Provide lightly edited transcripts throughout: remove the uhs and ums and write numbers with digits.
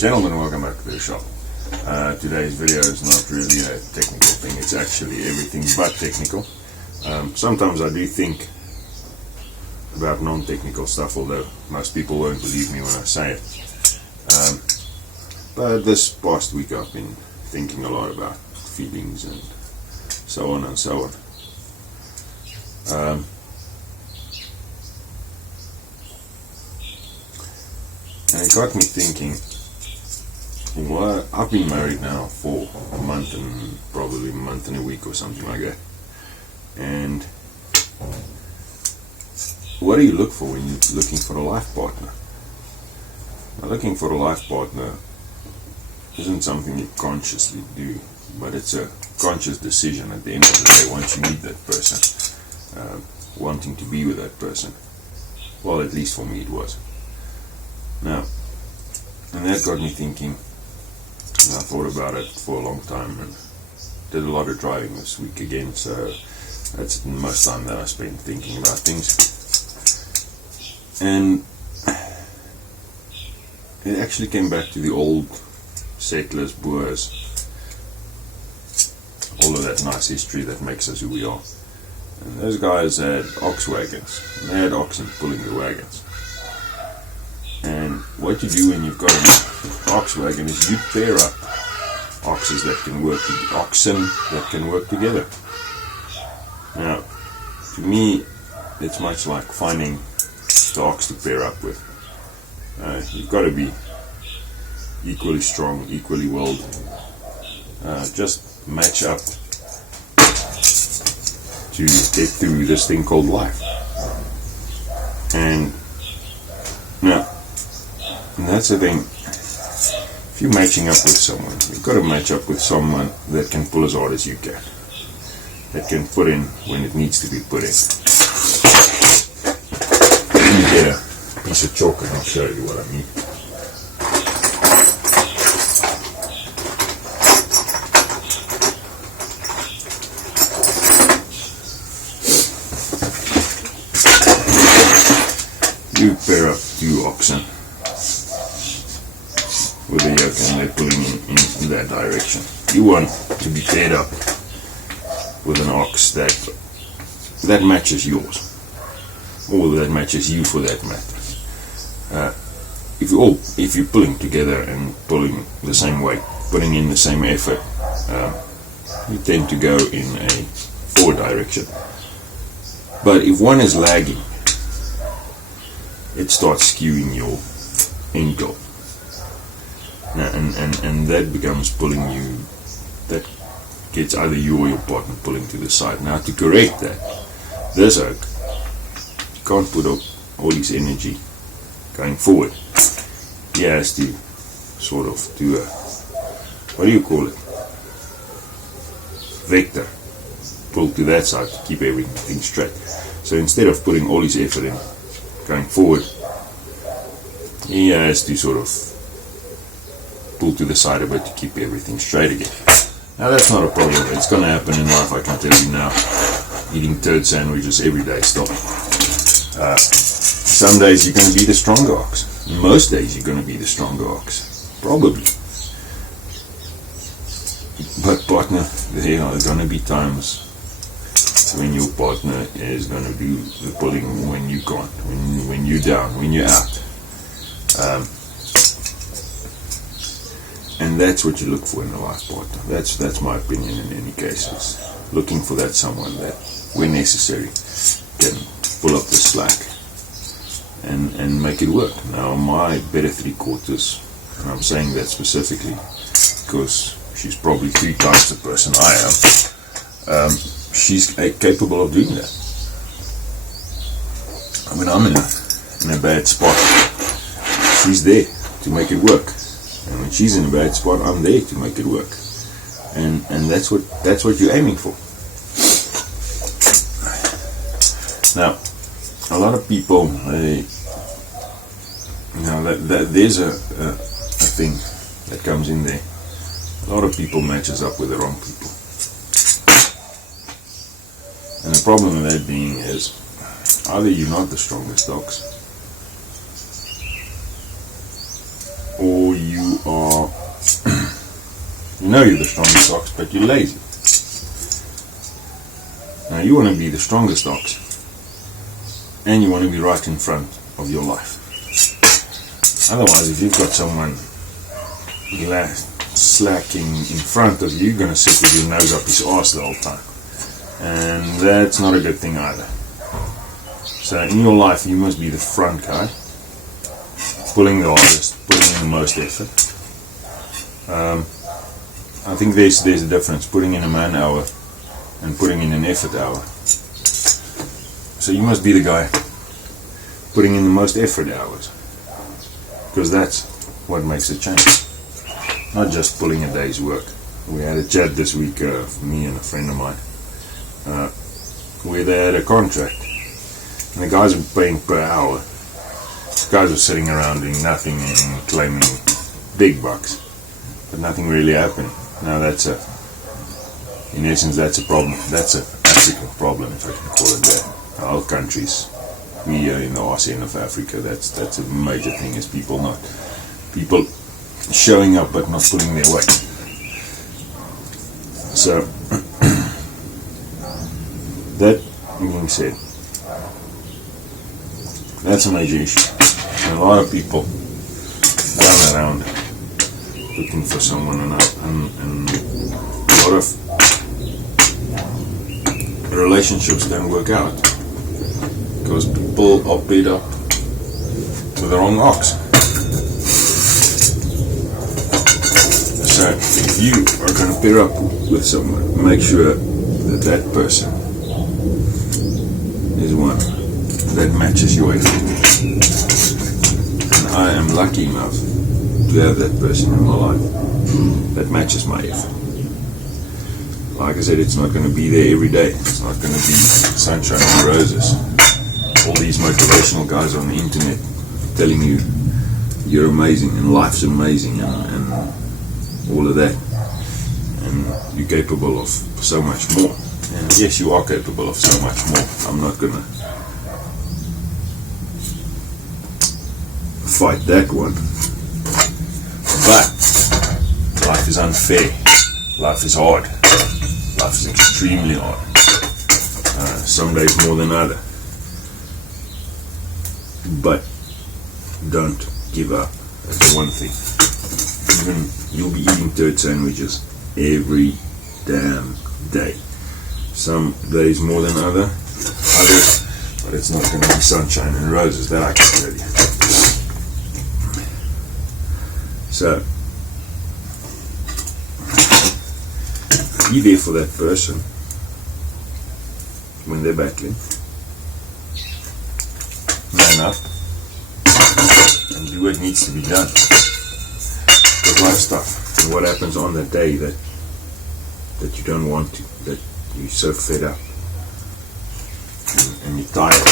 Gentlemen, welcome back to the shop. Today's video is not really a technical thing, it's actually everything but technical. Sometimes I do think about non-technical stuff, although most people won't believe me when I say it. But this past week I've been thinking a lot about feelings and so on and so on. And it got me thinking, well, I've been married now for a month and probably a month and a week or something like that. And what do you look for when you're looking for a life partner? Now, looking for a life partner isn't something you consciously do, but it's a conscious decision at the end of the day once you meet that person, wanting to be with that person. Well, at least for me it was. Now, and that got me thinking, and I thought about it for a long time and did a lot of driving this week again, so that's the most time that I spent thinking about things. And it actually came back to the old settlers, Boers, all of that nice history that makes us who we are. And those guys had ox wagons, and they had oxen pulling the wagons. And what you do when you've got an ox wagon is you pair up oxen that can work together. Now, to me, it's much like finding the ox to pair up with. You've got to be equally strong, equally willed. Just match up to get through this thing called life. And now, and that's the thing, if you're matching up with someone, you've got to match up with someone that can pull as hard as you can, that can put in when it needs to be put in. Let me get a piece of chalk and I'll show you what I mean. You pair up two oxen with a yoke and they're pulling in that direction. You want to be paired up with an ox that matches yours, or that matches you for that matter. If you're pulling together and pulling the same weight, putting in the same effort, you tend to go in a forward direction. But if one is lagging, it starts skewing your end goal. And that becomes pulling you, that gets either you or your partner pulling to the side. Now, to correct that, this oak can't put up all his energy going forward. He has to sort of do a, what do you call it? Vector. Pull to that side to keep everything straight. So instead of putting all his effort in going forward, he has to sort of pull to the side a bit to keep everything straight again. Now, that's not a problem. It's going to happen in life, I can tell you now. Eating turd sandwiches every day, stop. Some days you're going to be the stronger ox. Most days you're going to be the stronger ox. Probably. But partner, there are going to be times when your partner is going to do the pulling when you can't, when you're down, when you're out. And that's what you look for in a life partner. That's my opinion in any case. It's looking for that someone that, when necessary, can pull up the slack and make it work. Now, my better three quarters, and I'm saying that specifically because she's probably 3 times the person I am, she's capable of doing that. I mean, I'm in a bad spot. She's there to make it work. And when she's in a bad spot, I'm there to make it work. And that's what you're aiming for. Now, a lot of people, there's a thing that comes in there. A lot of people matches up with the wrong people. And the problem with that being is, either you're not the strongest ox, or you are You know you're the strongest ox, but you're lazy. Now you want to be the strongest ox, and you want to be right in front of your life. Otherwise, if you've got someone slacking in front of you, you're going to sit with your nose up his arse the whole time. And that's not a good thing either. So in your life, you must be the front guy, pulling the hardest, putting in the most effort. I think there's a difference, putting in a man hour and putting in an effort hour. So you must be the guy putting in the most effort hours, because that's what makes a change, not just pulling a day's work. We had a chat this week, me and a friend of mine, where they had a contract, and the guys were paying per hour. The guys were sitting around doing nothing and claiming big bucks, but nothing really happening. Now in essence, that's a problem. That's an African problem, if I can call it that. Our countries, we are in the arse end of Africa. That's a major thing, is people showing up but not pulling their weight. So that being said, that's a major issue. And a lot of people run around looking for someone, and a lot of relationships don't work out because people are paid up to the wrong ox. So if you are going to pair up with someone, make sure that that person is one that matches your effort. And I am lucky enough to have that person in my life that matches my effort. Like I said, it's not going to be there every day. It's not going to be sunshine and roses. All these motivational guys on the internet telling you you're amazing and life's amazing and all of that. And you're capable of so much more. And yes, you are capable of so much more. I'm not going to fight that one. But life is unfair. Life is hard. Life is extremely hard. Some days more than other. But don't give up. That's the one thing. Even you'll be eating turd sandwiches every damn day. Some days more than others, but it's not going to be sunshine and roses, that I can tell you. So be there for that person when they're battling. Man up and do what needs to be done. Because life's tough. And what happens on the day that you don't want to, that you're so fed up and you're tired.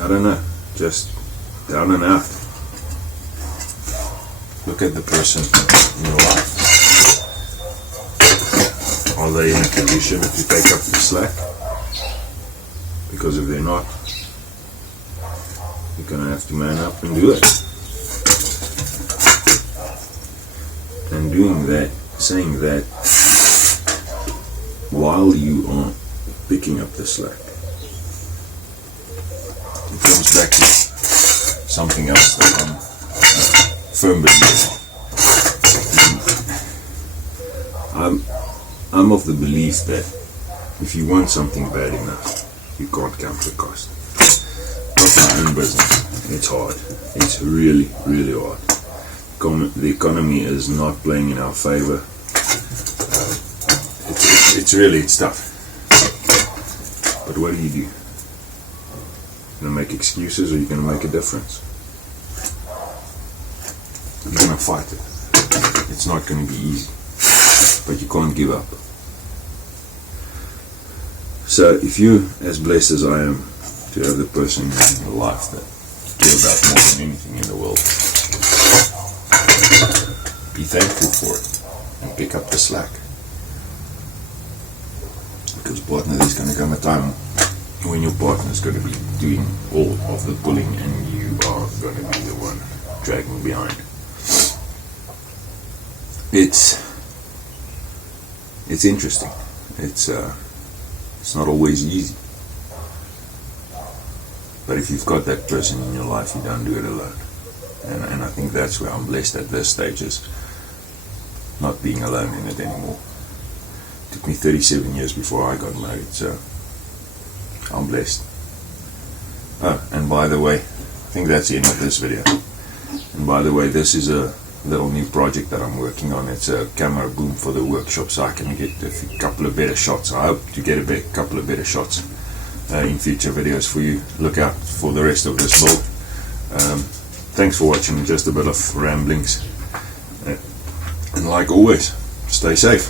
I don't know, just down and out. Look at the person in your life. Are they in a condition to take up the slack? Because if they're not, you're going to have to man up and do it. And doing that, saying that, while you are picking up the slack, it comes back to something else that I'm firm believer. I'm of the belief that if you want something bad enough, you can't count the cost. Not my own business. It's hard. It's really, really hard. The economy is not playing in our favor. It's tough. But what do? You're going to make excuses, or you're going to make a difference? You're going to fight it. It's not going to be easy. But you can't give up. So if you're as blessed as I am to have the person in your life that care about more than anything in the world, be thankful for it and pick up the slack. Because partner, there's going to come a time when your partner is going to be doing all of the pulling and you are going to be the one dragging behind. it's interesting. It's not always easy. But if you've got that person in your life, you don't do it alone. And I think that's where I'm blessed at this stage, is not being alone in it anymore. It took me 37 years before I got married, so I'm blessed. Oh, and by the way, I think that's the end of this video. And by the way, this is a little new project that I'm working on. It's a camera boom for the workshop, so I can get a couple of better shots. I hope to get a couple of better shots in future videos for you. Look out for the rest of this build. Thanks for watching. Just a bit of ramblings, and like always, stay safe.